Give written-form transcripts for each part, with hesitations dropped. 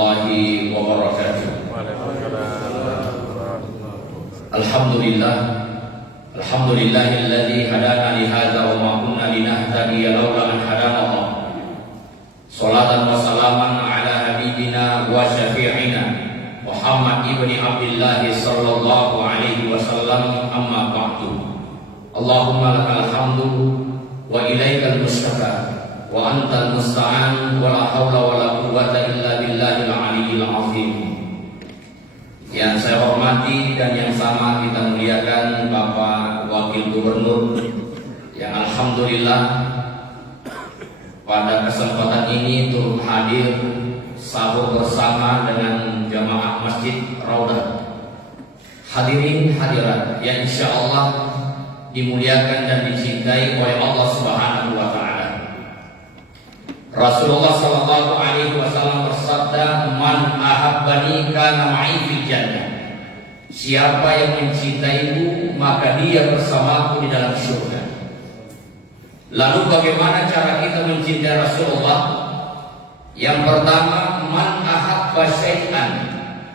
warahmatullahi wabarakatuh. Alhamdulillahilladzi hadana li hadza wa ma kunna linahtadiya laula an hadana Allah. Shalatan wa salaman ala habibina wa syafi'ina Muhammad ibni Abdullah sallallahu alaihi wasallam, amma ba'du. Allahumma lakal hamdu wa ilaikal mustaqa wa antal musta'an wa la haula wa la quwwata illa billahil aliyyil azim. Yang saya hormati dan yang sama kita muliakan Bapak Wakil Gubernur, yang alhamdulillah pada kesempatan ini turut hadir sahur bersama dengan jamaah Masjid Raudah. Hadirin hadirat yang insyaallah dimuliakan dan dicintai oleh Allah Subhanahu wa taala. Rasulullah sallallahu alaihi wasallam bersabda, "Man ahabbani kana ma'i fil jannah." Siapa yang mencintaiku, maka dia bersamaku di dalam surga. Lalu bagaimana cara kita mencintai Rasulullah? Yang pertama, man ahabba syai'an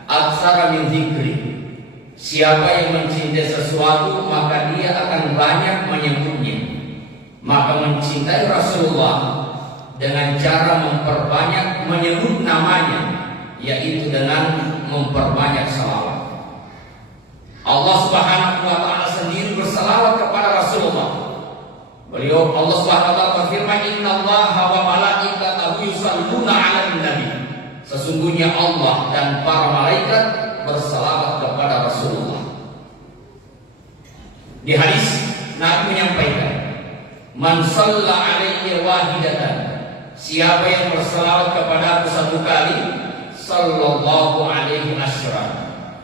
aktsara min dzikri. Siapa yang mencintai sesuatu, maka dia akan banyak menyebutnya. Maka mencintai Rasulullah dengan cara memperbanyak menyebut namanya, yaitu dengan memperbanyak salawat. Allah Subhanahu wa taala sendiri bersalawat kepada Rasulullah. Beliau, Allah Subhanahu wa taala berfirman, "Innallaha wa malaikatahu yusholluna 'alan nabi." Sesungguhnya Allah dan para malaikat bersalawat kepada Rasulullah. Di hadis Nabi menyampaikan, "Man shalla 'alaihi wahidatan." Siapa yang bersalawat kepada aku satu kali, sallallahu alaihi asyra,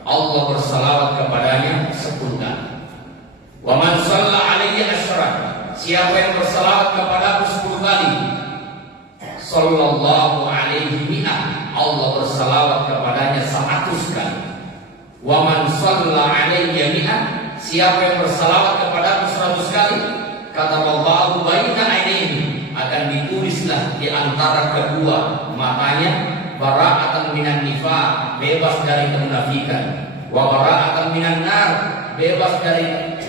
Allah bersalawat kepadanya 10 kali. Wa man shalla alaihi asyra, siapa yang bersalawat kepada aku 10 kali, sallallahu alaihi mi'ah, Allah bersalawat kepadanya 100 kali. Wa man shalla alaihi mi'ah, siapa yang bersalawat kepada aku 100 kali, kata Allah baina ainihi, akan ditulislah di antara kedua matanya, bara'atan minan nifaq, bebas dari kemunafikan, wa bara'atan minan nar, bebas dari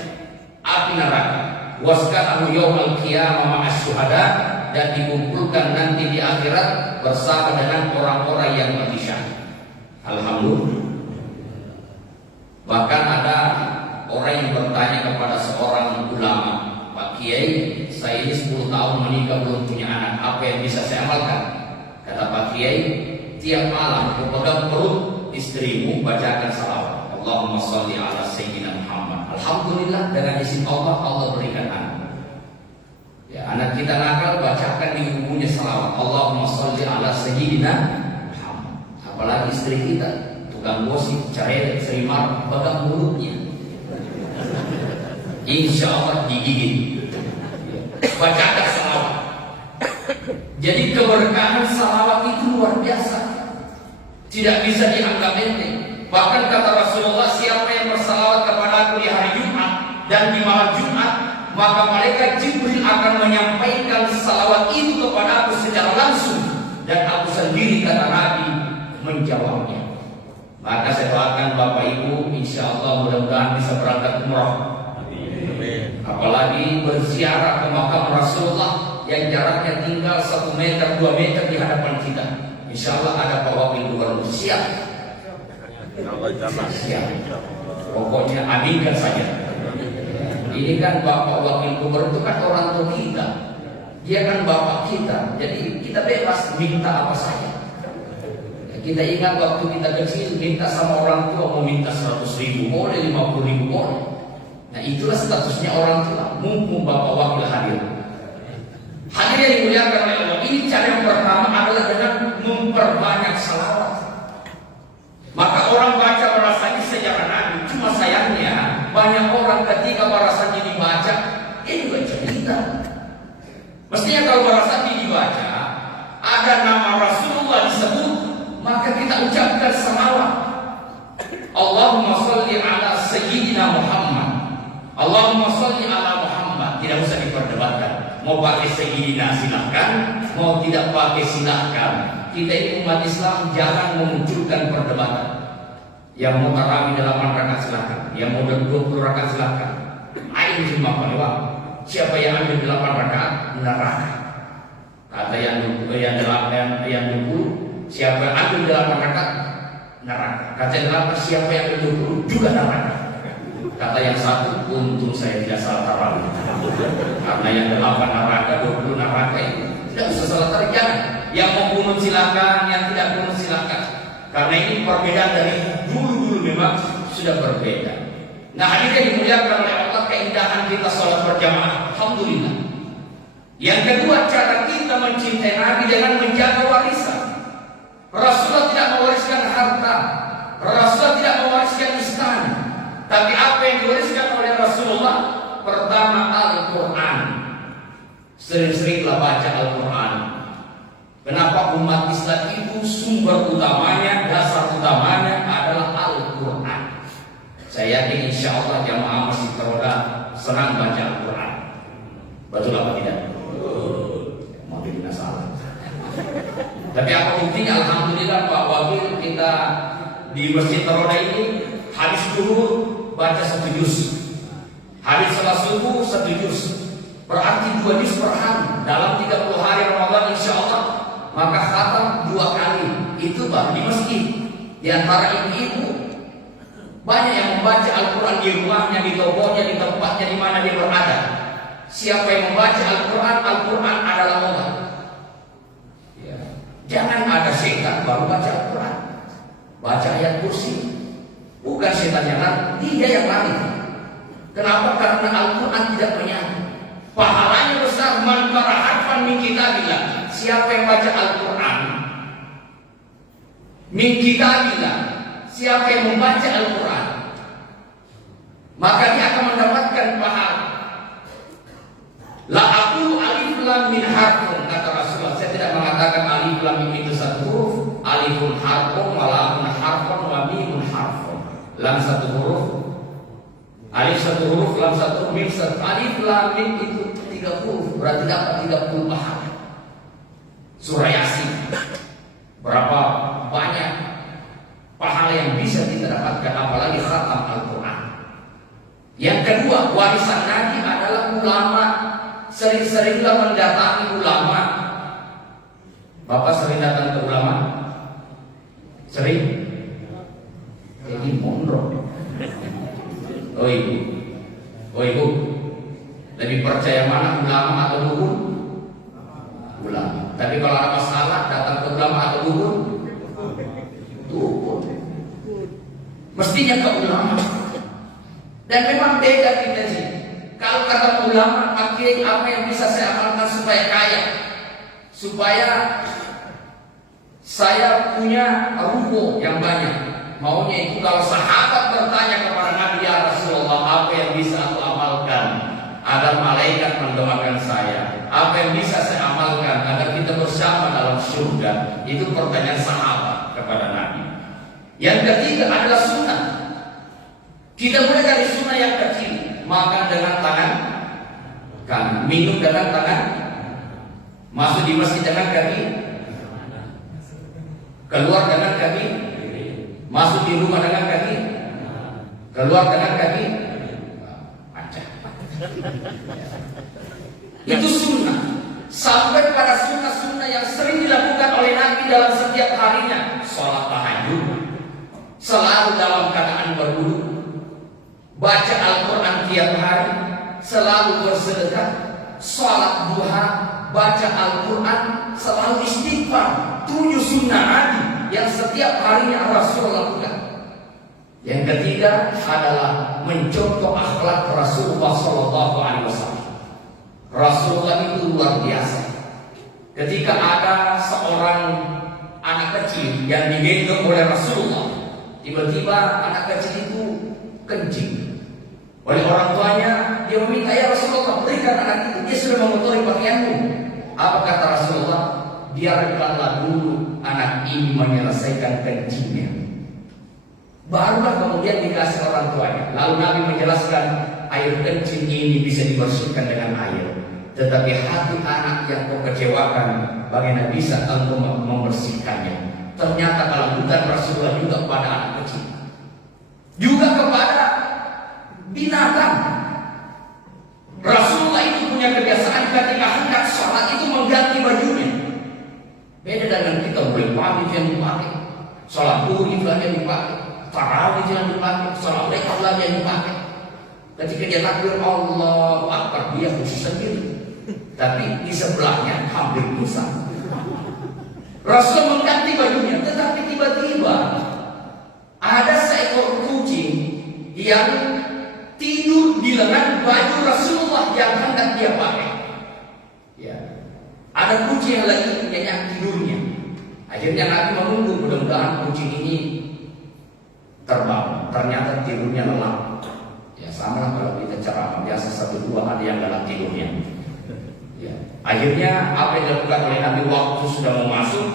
api neraka, waskanahu yaumal qiyamah ma'as syuhada, dan dikumpulkan nanti di akhirat bersama dengan orang-orang yang mati syahid. Alhamdulillah. Bahkan ada orang yang bertanya kepada seorang ulama, "Pak Kiai, saya ini 10 tahun menikah belum punya anak, apa yang bisa saya amalkan?" Kata Pak Kiai, "Tiap malam kau pegang perut istrimu, bacakan salawat. Allahumma sholli ala sayyidina Muhammad." Alhamdulillah, dengan izin Allah, Allah berikan anak. Ya, anak kita nakal, bacakan di ibunya salawat. Allahumma sholli ala sayyidina Muhammad. Apalagi istri kita, tukang gosip, cerewet, serimar, pegang mulutnya, insya Allah digigit. Bacakan salawat. Jadi keberkahan salawat itu luar biasa, tidak bisa dianggap enteng. Bahkan kata Rasulullah, siapa yang bersalawat kepada aku di hari Jumat dan di malam Jumat, maka malaikat Jibril akan menyampaikan salawat itu kepada aku secara langsung, dan aku sendiri, kata Nabi, menjawabnya. Maka saya doakan Bapak Ibu, insya Allah mudah-mudahan bisa berangkat umrah. Apalagi berziarah ke makam Rasulullah yang jaraknya tinggal 1 meter 2 meter di hadapan kita. Insya Allah ada Pak Wakil Gubernur siap. Siap. Pokoknya aminkan saja. Ini kan Bapak Wakil Gubernur itu kan orang tua kita. Dia kan bapak kita. Jadi kita bebas minta apa saja. Kita ingat waktu kita kecil minta sama orang tua, mau minta 100.000 boleh, 50.000 boleh. Nah itulah statusnya orang tua. Mumpung Bapak Wakil hadir. Hadir yang dimuliakan oleh Allah. Ini cara yang pertama adalah dengan memperbanyak salawat. Maka orang baca merasanya sejarah Nabi. Cuma sayangnya banyak orang ketika merasanya dibaca, ini juga cerita. Mestinya kalau merasanya dibaca, ada nama Rasulullah disebut, maka kita ucapkan salawat. Allahumma sholli ala sayyidina Muhammad. Allahumma sholli ala Muhammad. Tidak usah diperdebatkan. Mau pakai sayyidina silahkan, mau tidak pakai silahkan. kita ini umat Islam jangan memunculkan perdebatan. Yang mau tarawih 8 rakaat silakan, yang mau 20 rakaat silakan. Ayo semua pelewat. Siapa yang ambil 8 rakaat neraka. Kata yang 20, siapa yang ambil 8 rakaat neraka. Kata yang 8, siapa yang ambil 20 juga neraka. Kata yang satu, untung saya tidak salah tarawih. Karena yang 8 neraka, 20 neraka itu tidak usah salah tarawih. Yang mau bunut silakan, yang tidak bunut silakan. Karena ini perbedaan dari dulu memang sudah berbeda. Nah, hadirin dimuliakan oleh Allah, keindahan kita sholat berjamaah, alhamdulillah. Yang kedua, cara kita mencintai Nabi dengan menjaga warisan. Rasulullah tidak mewariskan harta, Rasulullah tidak mewariskan istana. Tapi apa yang diwariskan oleh Rasulullah? Pertama, Al-Quran. Sering-seringlah baca Al-Quran. Kenapa umat Islam itu sumber utamanya, dasar utamanya adalah Al-Quran. Saya yakin insya Allah jamaah Masjid Roda senang baca Al-Quran. Betul apa tidak? Mungkin tidak salah. Tapi apa buktinya? Alhamdulillah Pak Wakil, kita di Masjid Roda ini habis zuhur baca 1 juz, habis salat subuh 1 juz. Berarti 2 juz per hari dalam 30 hari Ramadan insya Allah. Maka khatam 2 kali. Itu baru di masjid. Di antara ibu-ibu banyak yang membaca Al-Quran di rumahnya, di tokonya, di tempatnya, di mana dia berada. Siapa yang membaca Al-Quran, Al-Quran adalah obat. Ya. Jangan ada setan baru baca Al-Quran. Baca ayat kursi. Bukan setan yang lari, dia yang lari. Kenapa? Karena Al-Quran tidak menyatu. Pahalanya besar. Man qara'a harfan min kitabillah. Siapa yang baca Al-Quran min kitabillah, siapa yang membaca Al-Quran, maka dia akan mendapatkan pahala. La aqulu alif lam min harfun, kata Rasulullah. Saya tidak mengatakan alif lam mim itu 1 huruf. Alifun harfun, wa lamun harfun, wa mimun harfun. Lam 1 huruf, alif 1 huruf, lam 1 huruf, mim 1. Alif lam mim itu 3 huruf, berarti dapat 30 pahala. Surah Yasin, berapa banyak pahala yang bisa kita dapatkan, apalagi khatam Al-Quran. Yang kedua, warisan Nabi adalah ulama. Sering-seringlah mendatangi ulama. Bapak sering datang ke ulama? Sering? Jadi mondok. Oh ibu, lebih percaya mana, ulama atau dukun? Ulama. Tapi kalau ada masalah datang ke ulama atau dukun? Dukun. Mestinya ke ulama. Dan memang beda kita sih. Kalau kata ulama, pakai apa yang bisa saya amalkan supaya kaya, supaya saya punya ruko yang banyak. Maunya itu kalau sahabat bertanya kepada Nabi, ya Rasulullah, apa yang bisa aku amalkan agar malaikat mendoakan saya? Apa yang bisa saya amalkan agar kita bersama dalam surga? Itu pertanyaan sahabat kepada Nabi. Yang ketiga adalah sunnah. Kita mulai dari sunnah yang kecil. Makan dengan tangan kanan, minum dengan tangan, masuk di masjid dengan kaki, keluar dengan kaki, masuk di rumah dengan kaki, keluar dengan kaki. Acah. Itu sunnah. Sampai pada sunnah-sunnah yang sering dilakukan oleh Nabi dalam setiap harinya. Sholat tahajud, selalu dalam keadaan berwudu, baca Al-Quran tiap hari, selalu bersedekah, sholat duha, baca Al-Quran, selalu istighfar. 7 sunnah Nabi yang setiap harinya Rasulullah lakukan. Yang ketiga adalah mencontoh akhlak Rasulullah SAW. Rasulullah itu luar biasa. Ketika ada seorang anak kecil yang digendong oleh Rasulullah, tiba-tiba anak kecil itu kencing. Oleh orang tuanya, dia meminta, ya Rasulullah, berikan anak itu, dia sudah mengotori pakaianmu. Apa kata Rasulullah? Biarkanlah dulu anak ini menyelesaikan kencingnya, barulah kemudian dikasih orang tuanya. Lalu Nabi menjelaskan, air kencing ini bisa dibersihkan dengan air. Tetapi hati anak yang kau kecewakan, bagaimana bisa engkau membersihkannya? Ternyata kalau bukan Rasulullah juga kepada anak kecil, juga kepada binatang. Rasulullah itu punya kebiasaan ketika hendak sholat itu mengganti bajunya. Beda dengan kita, boleh pagi yang dipakai, sholat duhur itu aja dipakai, tarawih yang dipakai, sholat lekar lagi yang dipakai. Ketika dia takbir Allahu Akbar, dia khusus sendiri, tapi di sebelahnya hampir musa. Rasul mengganti bajunya, tetapi tiba-tiba ada seekor kucing yang tidur di lengan baju Rasulullah yang hendak dia pakai. Ya. Ada kucing yang lagi nyenyak tidurnya. Akhirnya Nabi menunggu, mudah-mudahan kucing ini terbangun. Ternyata tidurnya lelap. Ya sama lah kalau kita ceramah biasa 1-2 ada yang dalam tidurnya. Ya. Akhirnya apa yang dilakukan oleh Nabi waktu sudah mau masuk,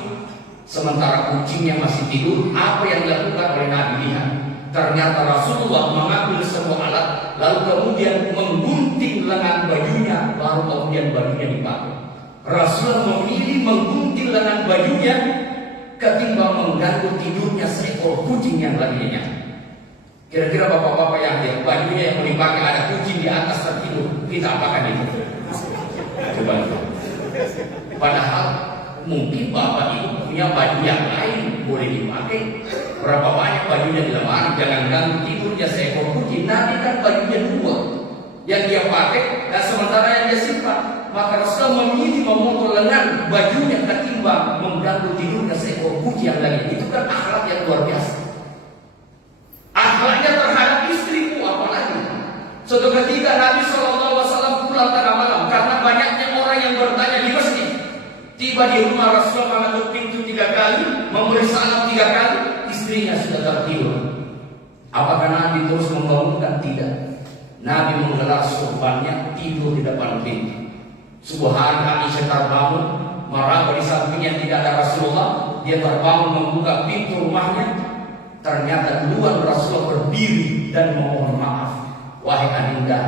sementara kucingnya masih tidur, apa yang dilakukan oleh Nabi lihat? Ternyata Rasulullah mengambil semua alat, lalu kemudian menggunting lengan bajunya, baru kemudian bajunya dipakai. Rasulullah memilih menggunting lengan bajunya ketimbang mengganggu tidurnya seekor kucing yang lagi nyenyak. Kira-kira bapak-bapak yang lihat bajunya yang mau dipakai ada kucing di atas tertidur, kita apakan itu? Coba. Padahal mungkin bapak ibu punya baju yang lain boleh dipakai. Berapa banyak bajunya di lemari, jangan ganggu tidurnya seekor kucing. Nabi kan bajunya 2 yang dia pakai dan sementara yang dia simpan. Maka Rasulullah memilih memotong lengan bajunya ketimbang mengganggu tidurnya seekor kucing yang lain. Itu kan akhlak yang luar biasa. Akhlaknya terhadap istrimu apalagi. Suatu ketika Nabi SAW pulang tengah malam karena banyaknya orang yang bertanya di masjid. Tiba di rumah Rasulullah mengetuk pintu 3 kali, memberi salam 3 kali, istrinya sudah tertidur. Apakah Nabi terus membangunkan? Tidak. Nabi menggelar sorbannya, tidur di depan pintu. Sebuah hari Aisyah terbangun, meraba di sampingnya tidak ada Rasulullah. Dia terbangun membuka pintu rumahnya. Ternyata duluan Rasulullah berdiri dan memohon maaf. Wahai Adinda,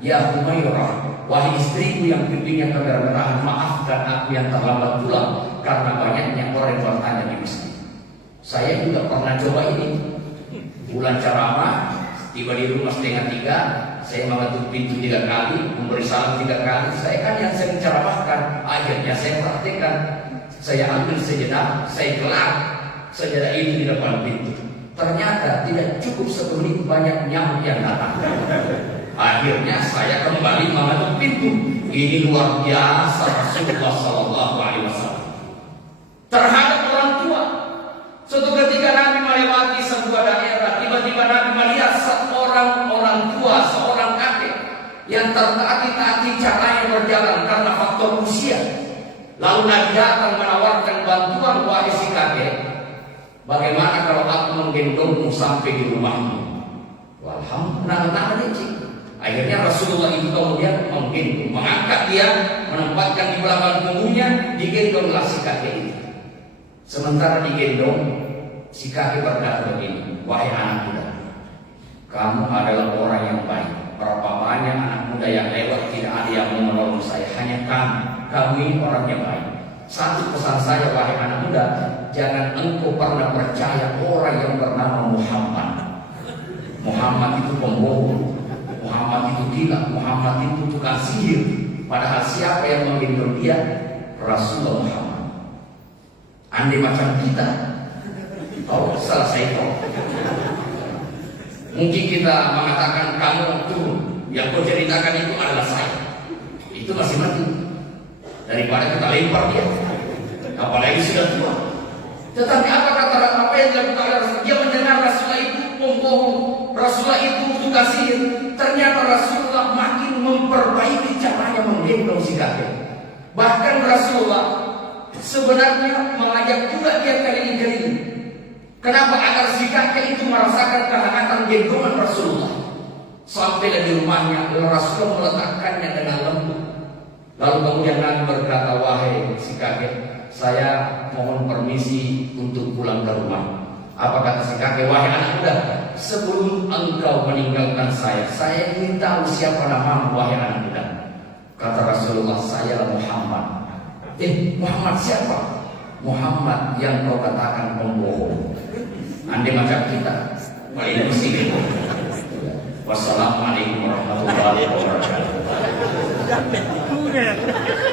ya Humairah, wahai istriku yang pipinya kemerah-merahan, maafkan aku yang terlambat pulang karena banyaknya orang yang bertanya di masjid. Saya juga pernah coba ini. Bulan ceramah, tiba di rumah 2:30, saya mengetuk pintu 3 kali, memberi salam 3 kali. Saya kan yang sering ceramahkan. Akhirnya saya praktekkan. Saya ambil sejenak, saya gelar sejenak itu di depan pintu. Ternyata tidak cukup 1 menit, banyak nyamuk yang datang. Akhirnya saya kembali mengetuk pintu. Ini luar biasa Rasulullah SAW terhadap orang tua. Suatu ketika Nabi melewati sebuah daerah, tiba-tiba Nabi melihat seorang orang tua, seorang kakek yang tertatih-tatih caranya berjalan karena faktor usia. Lalu Nabi datang menawarkan bantuan, wahai si kakek, bagaimana kalau aku menggendongmu sampai di rumahmu? Alhamdulillah, akhirnya Rasulullah itu kemudian menggendong, mengangkat dia, menempatkan di belakang punggungnya, digendonglah si kakek itu. Sementara digendong, si kakek berkata begini, wahai anak muda, kamu adalah orang yang baik. Berapa banyak anak muda yang lewat tidak ada yang mau menolong saya, hanya kamu ini orang yang baik. Satu pesan saya, wahai anak muda, jangan engkau pernah percaya orang yang bernama Muhammad. Muhammad itu pembohong, Muhammad itu gila, Muhammad itu tukang sihir. Padahal siapa yang menggendong dia? Rasulullah Muhammad. Andai macam kita, oh selesai kok. Mungkin kita mengatakan kamu turun, yang kau ceritakan itu adalah saya. Itu masih mati daripada kita lempar dia, apalagi sudah tua. Tetapi apa kata apa yang dilakukan oleh Rasulullah? Dia mendengar Rasulullah itu pembohong, Rasulullah itu tukang sihir. Ternyata Rasulullah makin memperbaiki caranya menggendong si kakek. Bahkan Rasulullah sebenarnya mengajak juga dia keliling-keliling. Kenapa? Agar si kakek itu merasakan kehangatan gendongan Rasulullah. Sampailah di rumahnya, Rasulullah meletakkannya dengan lembut. Lalu kemudian Nabi berkata, wahai si kakek, saya mohon permisi untuk pulang ke rumah. Apa kata si kakek? Wahai anak muda, sebelum engkau meninggalkan saya ingin tahu siapa namamu, wahai anak muda. Kata Rasulullah, saya Muhammad. Muhammad siapa? Muhammad yang kau katakan pembohong. Andai macam kita, paling bersih. Wassalamualaikum warahmatullahi wabarakatuh.